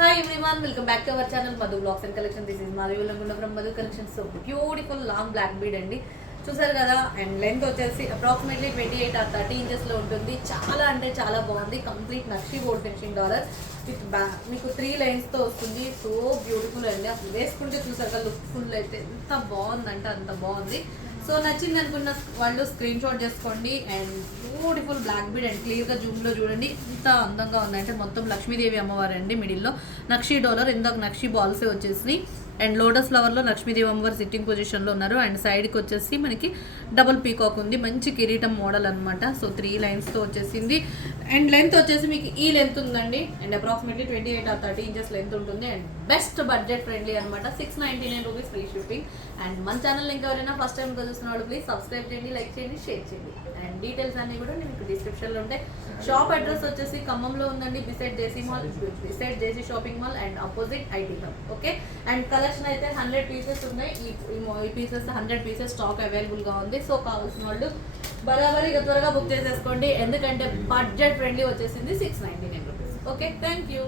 Hi everyone, welcome back to our channel Madhu Vlogs and Collection. This is Madhu Langunda from Madhu Collection. So beautiful long black bead అండి చూసారు కదా. And length వచ్చేసి approximately 28 or 30 ఇంచెస్లో ఉంటుంది. చాలా అంటే చాలా బాగుంది. Complete nakshi gold finishing dollar with మీకు 3 లైన్స్తో వస్తుంది. సో బ్యూటిఫుల్ అండి. అసలు వేసుకుంటే చూసారు కదా లుక్ ఫుల్ అయితే ఎంత బాగుందంటే అంత బాగుంది. సో నచ్చింది అనుకున్న వాళ్ళు స్క్రీన్ షాట్ చేసుకోండి. And beautiful black bead and క్లియర్గా జూమ్లో చూడండి ఎంత అందంగా ఉందంటే మొత్తం లక్ష్మీదేవి అమ్మవారు అండి. మిడిల్లో నక్షి డాలర్, ఇందాక నక్షి బాల్సే వచ్చేసినాయి. అండ్ లోటస్ ఫ్లవర్లో లక్ష్మీదేవి అమ్మవారు సిట్టింగ్ పొజిషన్లో ఉన్నారు. అండ్ సైడ్కి వచ్చేసి మనకి డబుల్ పీకాక్ ఉంది, మంచి కిరీటం మోడల్ అనమాట. సో 3 లైన్స్తో వచ్చేసింది. అండ్ లెంత్ వచ్చేసి మీకు ఈ లెంత్ ఉందండి. And approximately 28 or 30 inches length ఉంటుంది. అండ్ బెస్ట్ బడ్జెట్ ఫ్రెండ్లీ అనమాట. 699 రూపీస్ ఫ్రీ షిప్పింగ్. అండ్ మన ఛానల్ ఇంకా ఎవరైనా ఫస్ట్ టైం చూస్తున్న వాళ్ళు ప్లీజ్ సబ్స్క్రైబ్ చేయండి, లైక్ చేయండి, షేర్ చేయండి. అండ్ డీటెయిల్స్ అన్నీ కూడా మీకు డిస్క్రిప్షన్లో ఉంటాయి. షాప్ అడ్రస్ వచ్చేసి ఖమ్మంలో ఉందండి, beside JC mall, beside JC shopping mall and opposite IT hub. Okay. And collection అయితే 100 పీసెస్ ఉన్నాయి. ఈ పీసెస్ 100 పీసెస్ స్టాక్ అవైలబుల్గా ఉంది. సో కావాల్సిన వాళ్ళు బరాబరిగా త్వరగా బుక్ చేసేసుకోండి. ఎందుకంటే బడ్జెట్ ఫ్రెండ్లీ వచ్చేసింది 699 రూపీస్. Okay, thank you.